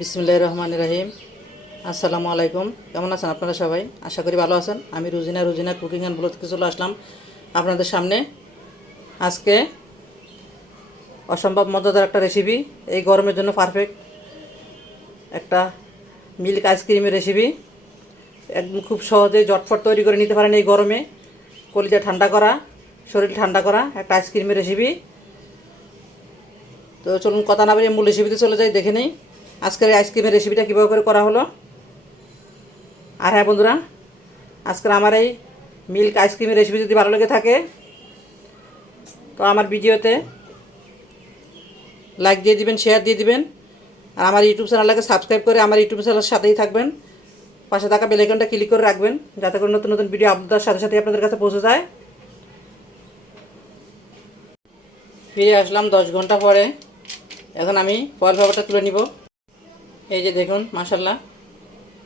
বিসমিল্লাহির রহমানির রহিম। আসসালামু আলাইকুম। কেমন আছেন আপনারা সবাই? আশা করি ভালো আছেন। আমি রুজিনা কুকিং অ্যান্ড ব্লগ থেকে চলে আসলাম আপনাদের সামনে। আজকে অসম্ভব মজাদার একটা রেসিপি, এই গরমের জন্য পারফেক্ট একটা মিল্ক আইসক্রিমের রেসিপি। একদম খুব সহজে ঝটফট তৈরি করে নিতে পারেন এই গরমে। কলিজা ঠান্ডা করা, শরীর ঠান্ডা করা একটা আইসক্রিমের রেসিপি। তো চলুন কথা না বাড়িয়ে মূল রেসিপিতে চলে যাই, দেখে নিই আজকের এই আইসক্রিমের রেসিপিটা কীভাবে করে করা হলো। আর হ্যাঁ বন্ধুরা, আজকের আমার এই মিল্ক আইসক্রিমের রেসিপি যদি ভালো লেগে থাকে তো আমার ভিডিওতে লাইক দিয়ে দিবেন, শেয়ার দিয়ে দিবেন। আর আমার ইউটিউব চ্যানেলটাকে সাবস্ক্রাইব করে আমার ইউটিউব চ্যানেলের সাথেই থাকবেন। পাশে থাকা বেল আইকনটা ক্লিক করে রাখবেন, যাতে করে নতুন নতুন ভিডিও আপলোড দেওয়ার সাথে সাথে আপনাদের কাছে পৌঁছে যায়। ফিরে আসলাম 10 ঘন্টা পরে। এখন আমি ফয়েল পেপারটা তুলে নিব। এই যে দেখুন, মাশাআল্লাহ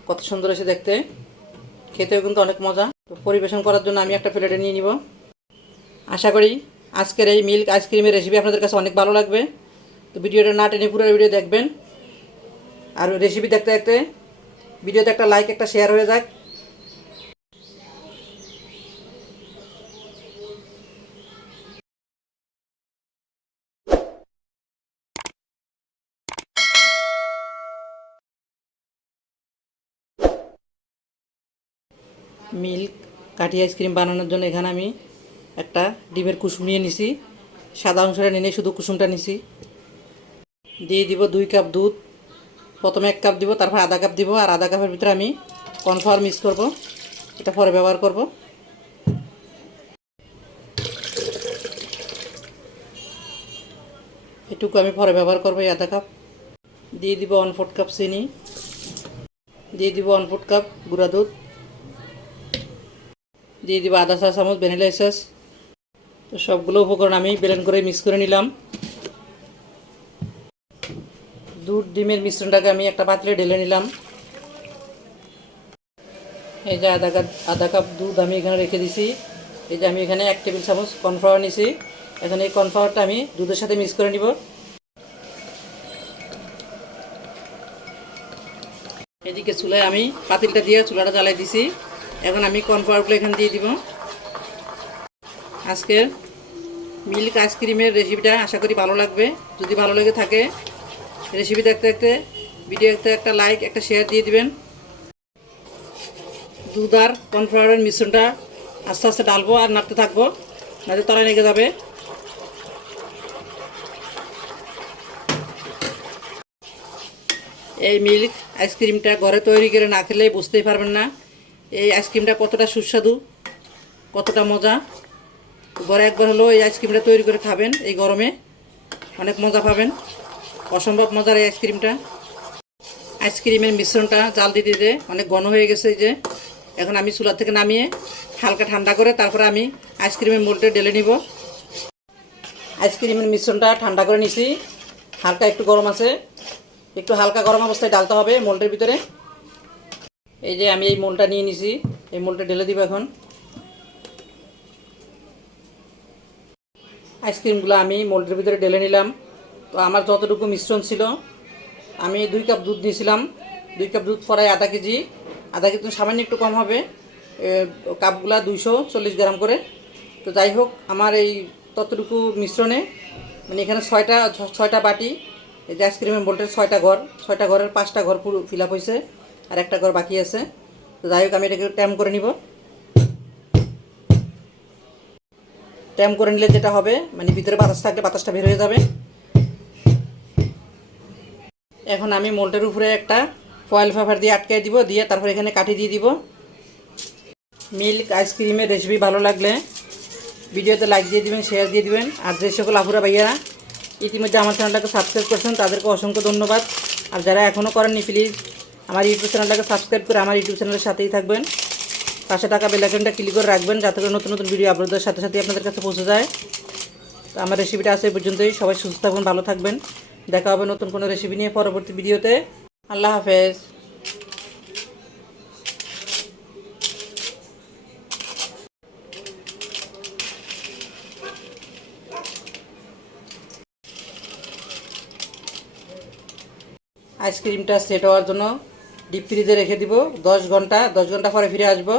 কত সুন্দর এসে দেখতে, খেতেও কিন্তু অনেক মজা। তো পরিবেশন করার জন্য আমি একটা প্লেটে নিয়ে নিব। আশা করি আজকের এই মিল্ক আইসক্রিমের রেসিপি আপনাদের কাছে অনেক ভালো লাগবে। তো ভিডিওটা না টেনে পুরো ভিডিও দেখবেন। আর রেসিপি দেখতে দেখতে ভিডিওতে একটা লাইক, একটা শেয়ার হয়ে যাক। মিল্ক কাঠি আইসক্রিম বানানোর জন্য এখানে আমি একটা ডিমের কুসুম নিয়ে নিছি। সাদা অংশটা নিয়ে শুধু কুসুমটা নিছি। দিয়ে দিব 2 কাপ দুধ। প্রথমে 1 কাপ দিব, তারপর আধা কাপ দিব। আর আধা কাপের ভিতরে আমি কর্নফ্লাওয়ার মিক্স করব, এটা পরে ব্যবহার করব। এটুকু আমি পরে ব্যবহার করব। এই আধা কাপ দিয়ে দিব 1/4 কাপ চিনি, দিয়ে দিব 1/4 কাপ গুঁড়া দুধ, দিয়ে দিব আধা চা চামচ ভ্যানিলা এসেন্স। তো সবগুলো উপকরণ আমি ব্লেন্ড করে মিক্স করে নিলাম। দুধ ডিমের মিশ্রণটাকে আমি একটা পাত্রে ঢেলে নিলাম। এই যে আধা কাপ দুধ আমি এখানে রেখে দিছি। এই যে আমি এখানে 1 টেবিল চামচ কর্নফ্লাওয়ার নিছি। এখন এই কর্নফ্লাওয়ারটা আমি দুধের সাথে মিক্স করে নিব। এদিকে চুলায় আমি পাতিলটা দিয়ে চুলাটা জ্বালাই দিছি। এখন আমি কর্নফ্লাওয়ারগুলো এখানে দিয়ে দিব। আজকের মিল্ক আইসক্রিমের রেসিপিটা আশা করি ভালো লাগবে। যদি ভালো লেগে থাকে রেসিপি দেখতে দেখতে ভিডিও দেখতে একটা লাইক, একটা শেয়ার দিয়ে দিবেন। দুধ আর কর্নফ্লাওয়ারের মিশ্রণটা আস্তে আস্তে ডালবো আর নাড়তে থাকবো, নাড়তে তলায় লেগে যাবে। এই মিল্ক আইসক্রিমটা ঘরে তৈরি করে না খেলে বুঝতেই পারবেন না এই আইসক্রিমটা কতটা সুস্বাদু, কতটা মজা। ঘরে একবার হলো এই আইসক্রিমটা তৈরি করে খাবেন, এই গরমে অনেক মজা পাবেন। অসম্ভব মজার এই আইসক্রিমটা। আইসক্রিমের মিশ্রণটা জাল দিতে দিতে অনেক ঘন হয়ে গেছে। যে এখন আমি চুলা থেকে নামিয়ে হালকা ঠান্ডা করে তারপরে আমি আইসক্রিমের মোল্ডে ঢেলে নিব। আইসক্রিমের মিশ্রণটা ঠান্ডা করে নিছি, হালকা একটু গরম আছে, একটু হালকা গরম অবস্থায় ডালতে হবে মোল্ডের ভিতরে। এই যে আমি এই মোল্ডটা নিয়ে নিছি, এই মোল্ডে ঢেলে দিব। এখন আইসক্রিমগুলো আমি মোল্ডের ভিতরে ঢেলে নিলাম। তো আমার যতটুকু মিশ্রণ ছিল, আমি 2 কাপ দুধ নিয়েছিলাম। 2 কাপ দুধ ফরাই আধা কেজি সামান্য একটু কম হবে। কাপগুলা 240 গ্রাম করে। তো যাই হোক, আমার এই ততটুকু মিশ্রণে মানে এখানে 6টা বাটি। এই যে আইসক্রিমের মোল্ডের 6টা ঘর, 6টা ঘরের 5টা ঘর পুরো ফিল আপ হয়েছে, আর একটা ঘর বাকি আছে। তো যাই হোক, আমি এটাকে ট্যাম করে নিব। ট্যাম করে নিলে যেটা হবে, মানে ভিতরে বাতাস থাকলে বাতাসটা বের হয়ে যাবে। এখন আমি মোল্ডের উপরে একটা ফয়েল পেপার দিয়ে আটকে দিব, দিয়ে তারপর এখানে কাঠি দিয়ে দিব। মিল্ক আইসক্রিমের রেসিপি ভালো লাগলে ভিডিওতে লাইক দিয়ে দিবেন, শেয়ার দিয়ে দিবেন। আর যে সকল আপুরা ভাইয়ারা ইতিমধ্যে আমার চ্যানেলটাকে সাবস্ক্রাইব করছেন তাদেরকে অসংখ্য ধন্যবাদ। আর যারা এখনও করেননি প্লিজ আমার ইউটিউব চ্যানেলটাকে সাবস্ক্রাইব করে আমার ইউটিউব চ্যানেলের সাথেই থাকবেন। পাশে থাকা বেল আইকনটা ক্লিক করে রাখবেন, যাতে করে নতুন নতুন ভিডিও আপলোডের সাথে সাথে আপনাদের কাছে পৌঁছে যায়। তো আমার রেসিপিটা আছে এই পর্যন্তই। সবাই সুস্থ থাকবেন, ভালো থাকবেন। দেখা হবে নতুন কোনো রেসিপি নিয়ে পরবর্তী ভিডিওতে। আল্লাহ হাফেজ। আইসক্রিমটা সেট হওয়ার জন্য ডিপ ফ্রিজে রেখে দিব 10 ঘন্টা। 10 ঘন্টা পরে ফিরে আসবো।